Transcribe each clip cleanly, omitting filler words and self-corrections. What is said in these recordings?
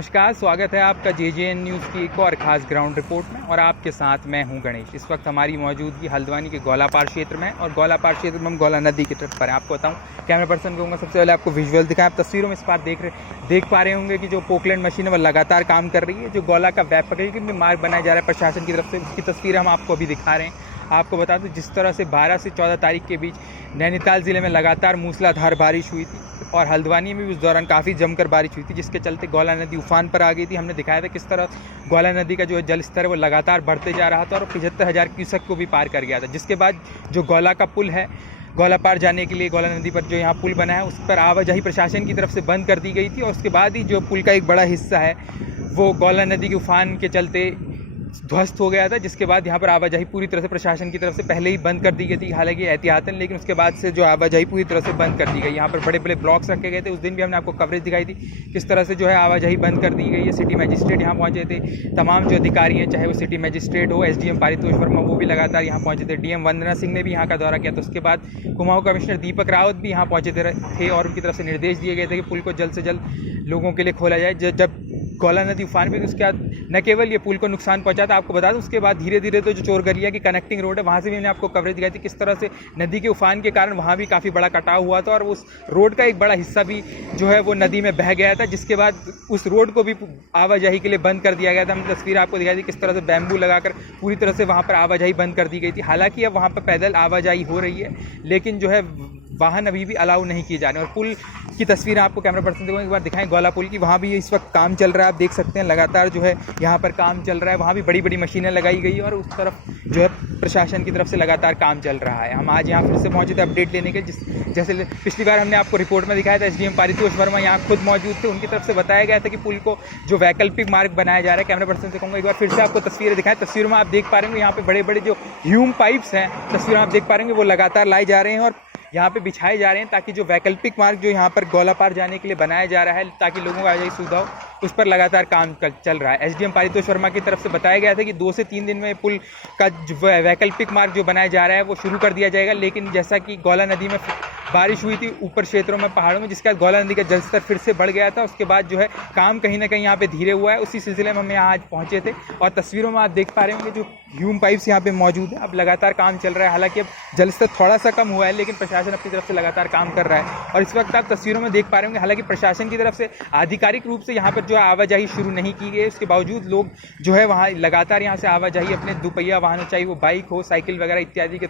नमस्कार, स्वागत है आपका जेजेएन न्यूज़ की एक और ख़ास ग्राउंड रिपोर्ट में। और आपके साथ मैं हूं गणेश। इस वक्त हमारी मौजूदगी हल्द्वानी के गौलापार क्षेत्र में और गौलापार क्षेत्र में हम गौला नदी के तट पर हैं। आपको बताऊं, कैमरा पर्सन कहूँगा सबसे पहले आपको विजुअल दिखाएं। आप तस्वीरों में इस बार देख पा रहे होंगे कि जो पोकलैंड मशीन है वो लगातार काम कर रही है। जो गौला का वैकल्पिक मार्ग बनाया जा रहा है प्रशासन की तरफ से, उसकी तस्वीर हम आपको अभी दिखा रहे हैं। आपको बता दूं, जिस तरह से 12 से 14 तारीख के बीच नैनीताल ज़िले में लगातार मूसलाधार बारिश हुई थी और हल्द्वानी में भी उस दौरान काफ़ी जमकर बारिश हुई थी, जिसके चलते गौला नदी उफान पर आ गई थी। हमने दिखाया था किस तरह गौला नदी का जो जल स्तर है वो लगातार बढ़ते जा रहा था और 75,000 क्यूसेक को भी पार कर गया था। जिसके बाद जो गौला का पुल है, गौला पार जाने के लिए गौला नदी पर जो यहाँ पुल बना है, उस पर आवाजाही प्रशासन की तरफ से बंद कर दी गई थी। और उसके बाद ही जो पुल का एक बड़ा हिस्सा है वो गौला नदी के उफान के चलते ध्वस्त हो गया था, जिसके बाद यहाँ पर आवाजाही पूरी तरह से प्रशासन की तरफ से पहले ही बंद कर दी गई थी, हालांकि एहतियातन, लेकिन उसके बाद से जो आवाजाही पूरी तरह से बंद कर दी गई। यहाँ पर बड़े बड़े ब्लॉक्स रखे गए थे। उस दिन भी हमने आपको कवरेज दिखाई थी किस तरह से जो है आवाजाही बंद कर दी गई है। सिटी मजिस्ट्रेट यहाँ पहुँचे थे, तमाम जो अधिकारी हैं, चाहे वो सिटी मजिस्ट्रेट हो, SDM पारितोष वर्मा, वो भी लगातार यहाँ पहुँचे थे। DM वंदना सिंह ने भी यहाँ का दौरा किया। तो उसके बाद कुमाऊं कमिश्नर दीपक रावत भी यहाँ पहुँचे थे और उनकी तरफ से निर्देश दिए गए थे कि पुल को जल्द से जल्द लोगों के लिए खोला जाए। जब गौला नदी उफान भी, तो उसके बाद न केवल ये पुल को नुकसान पहुंचा था, आपको बता दूं, उसके बाद धीरे धीरे तो जो चोरगलिया की कनेक्टिंग रोड है वहाँ से भी मैंने आपको कवरेज दिखाई थी किस तरह से नदी के उफान के कारण वहाँ भी काफ़ी बड़ा कटाव हुआ था और उस रोड का एक बड़ा हिस्सा भी जो है वो नदी में बह गया था, जिसके बाद उस रोड को भी आवाजाही के लिए बंद कर दिया गया था। हमने तस्वीर आपको दिखाई थी किस तरह से बैम्बू लगाकर पूरी तरह से वहाँ पर आवाजाही बंद कर दी गई थी। हालांकि अब वहाँ पर पैदल आवाजाही हो रही है, लेकिन जो है वाहन अभी भी अलाउ नहीं किए जा रहे। और पुल की तस्वीर आपको कैमरा पर्सन देखो एक बार दिखाएं, गौला पुल की, वहाँ भी इस वक्त काम चल रहा है। आप देख सकते हैं लगातार जो है यहाँ पर काम चल रहा है। वहाँ भी बड़ी बड़ी मशीनें लगाई गई और उस तरफ जो है प्रशासन की तरफ से लगातार काम चल रहा है। हम आज यहाँ फिर से पहुँचे थे अपडेट लेने के, जैसे पिछली बार हमने आपको रिपोर्ट में दिखाया था, SDM पारितोष वर्मा यहाँ खुद मौजूद थे। उनकी तरफ से बताया गया था कि पुल को जो वैकल्पिक मार्ग बनाया जा रहा है। कैमरा पर्सन से कहूँगा एक बार फिर से आपको तस्वीरें दिखाएं। तस्वीरों में आप देख पा रहे होंगे यहाँ पे बड़े बड़े जो ह्यूम पाइप्स हैं, तस्वीर आप देख पा रहे होंगे, वो लगातार लाए जा रहे हैं और यहाँ पे बिछाए जा रहे हैं, ताकि जो वैकल्पिक मार्ग जो यहाँ पर गौला पार जाने के लिए बनाया जा रहा है, ताकि लोगों को आवाजाही सुविधा हो, उस पर लगातार काम चल रहा है। SDM पारितोष वर्मा की तरफ से बताया गया था कि 2 से 3 दिन में पुल का वैकल्पिक मार्ग जो बनाया जा रहा है वो शुरू कर दिया जाएगा। लेकिन जैसा कि गौला नदी में बारिश हुई थी ऊपर क्षेत्रों में, पहाड़ों में, जिसके बाद गौला नदी का जलस्तर फिर से बढ़ गया था, उसके बाद जो है काम कहीं ना कहीं यहाँ पे धीरे हुआ है। उसी सिलसिले में हम यहाँ आज पहुँचे थे और तस्वीरों में आप देख पा रहे होंगे जो ह्यूम पाइप्स यहाँ पे मौजूद है। अब लगातार काम चल रहा है। हालांकि अब जलस्तर थोड़ा सा कम हुआ है, लेकिन प्रशासन अपनी तरफ से लगातार काम कर रहा है। और इस वक्त आप तस्वीरों में देख पा रहे होंगे, हालांकि प्रशासन की तरफ से आधिकारिक रूप से यहाँ पर जो है आवाजाही शुरू नहीं की गई, उसके बावजूद लोग जो है वहाँ लगातार यहाँ से आवाजाही अपने दुपहिया वाहनों, चाहे वो बाइक हो, साइकिल वगैरह इत्यादि के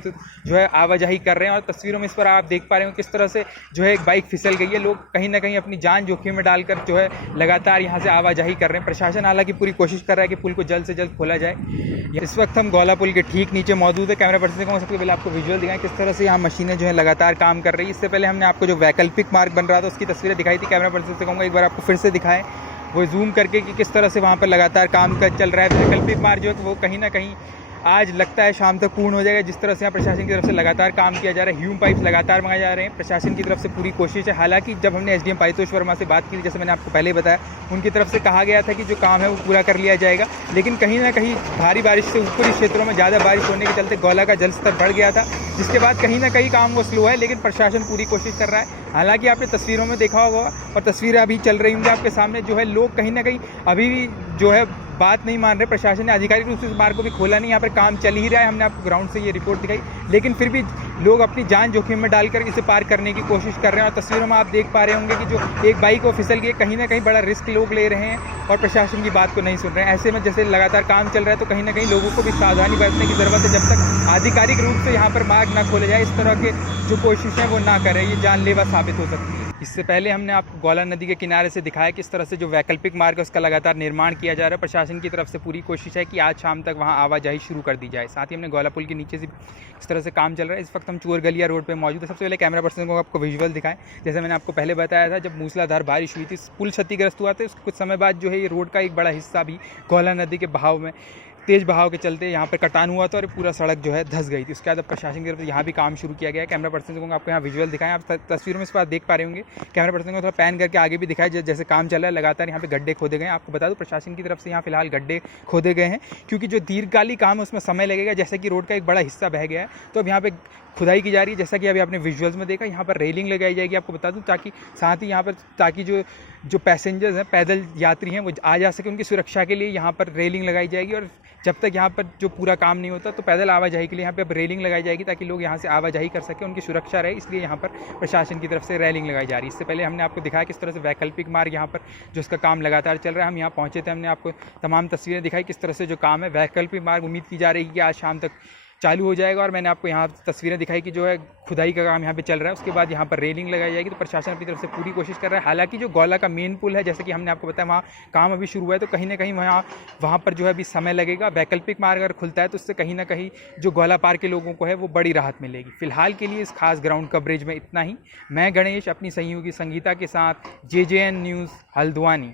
जो है आवाजाही कर रहे हैं। और तस्वीरों में इस पर आप देख पा रहे हो किस तरह से जो है एक बाइक फिसल गई है। लोग कहीं ना कहीं अपनी जान जोखिम में डालकर जो है लगातार यहाँ से आवाजाही कर रहे हैं। प्रशासन हालांकि पूरी कोशिश कर रहा है कि पुल को जल्द से जल्द खोला जाए। इस वक्त हम गौला पुल के ठीक नीचे मौजूद है। कैमरा पर्सन को सबसे पहले आपको विजुअल दिखाएं किस तरह से यहाँ मशीनें जो है लगातार काम कर रही है। इससे पहले हमने आपको जो वैकल्पिक मार्ग बन रहा था उसकी तस्वीरें दिखाई थी। कैमरा पर्सन से कहूँगा एक बार आपको फिर से दिखाएं, वो जूम करके कि किस तरह से वहाँ पर लगातार काम चल रहा है। वैकल्पिक मार्ग जो है वो कहीं ना कहीं आज लगता है शाम तक पूर्ण हो जाएगा। जिस तरह से यहाँ प्रशासन की तरफ से लगातार काम किया जा रहा है, ह्यूम पाइप्स लगातार मंगाए जा रहे हैं, प्रशासन की तरफ से पूरी कोशिश है। हालांकि जब हमने SDM पारितोष वर्मा से बात की थी, जैसे मैंने आपको पहले बताया, उनकी तरफ से कहा गया था कि जो काम है वो पूरा कर लिया जाएगा। लेकिन कहीं ना कहीं भारी बारिश से ऊपरी क्षेत्रों में ज़्यादा बारिश होने के चलते गौला का जलस्तर बढ़ गया था, जिसके बाद कहीं ना कहीं काम वो स्लो है, लेकिन प्रशासन पूरी कोशिश कर रहा है। हालांकि आपने तस्वीरों में देखा होगा और तस्वीरें अभी चल रही होंगी आपके सामने, जो है लोग कहीं ना कहीं अभी भी जो है बात नहीं मान रहे। प्रशासन ने आधिकारिक रूप से इस मार्ग को भी खोला नहीं, यहाँ पर काम चल ही रहा है। हमने आपको ग्राउंड से ये रिपोर्ट दिखाई, लेकिन फिर भी लोग अपनी जान जोखिम में डालकर इसे पार करने की कोशिश कर रहे हैं। और तस्वीरों में आप देख पा रहे होंगे कि जो एक बाइक को फिसल गई, कहीं ना कहीं बड़ा रिस्क लोग ले रहे हैं और प्रशासन की बात को नहीं सुन रहे हैं। ऐसे में जैसे लगातार काम चल रहा है, तो कहीं ना कहीं लोगों को भी सावधानी बरतने की ज़रूरत है। जब तक आधिकारिक रूप से यहाँ पर मार्ग ना खोले जाए, इस तरह के जो कोशिशें वो ना करें, ये जानलेवा साबित हो सकती है। इससे पहले हमने आपको गौला नदी के किनारे से दिखाया किस तरह से जो वैकल्पिक मार्ग है उसका लगातार निर्माण किया जा रहा है। प्रशासन की तरफ से पूरी कोशिश है कि आज शाम तक वहां आवाजाही शुरू कर दी जाए। साथ ही हमने गौला पुल के नीचे से इस तरह से काम चल रहा है। इस वक्त हम चोरगलिया रोड पे मौजूद है। सबसे पहले कैमरा पर्सन को आपको विजुअल दिखाएं। जैसे मैंने आपको पहले बताया था, जब मूसलाधार बारिश हुई थी, पुल क्षतिग्रस्त हुआ था, कुछ समय बाद जो है ये रोड का एक बड़ा हिस्सा भी गौला नदी के बहाव में, तेज़ बहाव के चलते यहाँ पर कटान हुआ था और पूरा सड़क जो है धंस गई थी। उसके बाद अब प्रशासन की तरफ से यहाँ भी काम शुरू किया गया है। कैमरा पर्सन को आपको यहाँ विजुअल दिखाएं। आप तस्वीरों में इस बार देख पा रहे होंगे। कैमरा पर्सन को थोड़ा पैन करके आगे भी दिखाएं, जैसे काम चल रहा है। लगातार यहाँ पे गड्ढे खोदे गए हैं। आपको बता दूँ प्रशासन की तरफ से यहाँ फिलहाल गड्ढे खोदे गए हैं, क्योंकि जो दीर्घकालिक काम है उसमें समय लगेगा। जैसे कि रोड का एक बड़ा हिस्सा बह गया है, तो अब यहाँ पे खुदाई की जा रही है। जैसा कि अभी आपने विजुअल्स में देखा, यहाँ पर रेलिंग लगाई जाएगी, आपको बता दूं, ताकि साथ ही यहाँ पर ताकि जो पैसेंजर्स हैं, पैदल यात्री हैं, वो आ जा सके, उनकी सुरक्षा के लिए यहाँ पर रेलिंग लगाई जाएगी। और जब तक यहाँ पर जो पूरा काम नहीं होता तो पैदल आवाजाही के लिए यहाँ पे अब रेलिंग लगाई जाएगी, ताकि लोग यहाँ से आवाजाही कर सकें, उनकी सुरक्षा रहे, इसलिए यहाँ पर प्रशासन की तरफ से रेलिंग लगाई जा रही है। इससे पहले हमने आपको दिखाया किस तरह से वैकल्पिक मार्ग यहाँ पर जो उसका काम लगातार चल रहा है। हम यहाँ पहुँचे थे, हमने आपको तमाम तस्वीरें दिखाई किस तरह से जो काम है वैकल्पिक मार्ग उम्मीद की जा रही है कि आज शाम तक चालू हो जाएगा। और मैंने आपको यहाँ तस्वीरें दिखाई कि जो है खुदाई का काम यहाँ पे चल रहा है, उसके बाद यहाँ पर रेलिंग लगाई जाएगी। तो प्रशासन अपनी तरफ से पूरी कोशिश कर रहा है। हालांकि जो गौला का मेन पुल है, जैसे कि हमने आपको बताया, वहाँ काम अभी शुरू हुआ है, तो कहीं ना कहीं वहाँ पर जो है अभी समय लगेगा। वैकल्पिक मार्ग अगर खुलता है तो उससे कहीं ना कहीं जो गौला पार के लोगों को है वो बड़ी राहत मिलेगी। फिलहाल के लिए इस खास ग्राउंड कवरेज में इतना ही। मैं गणेश अपनी सहयोगी संगीता के साथ JJN न्यूज़ हल्द्वानी।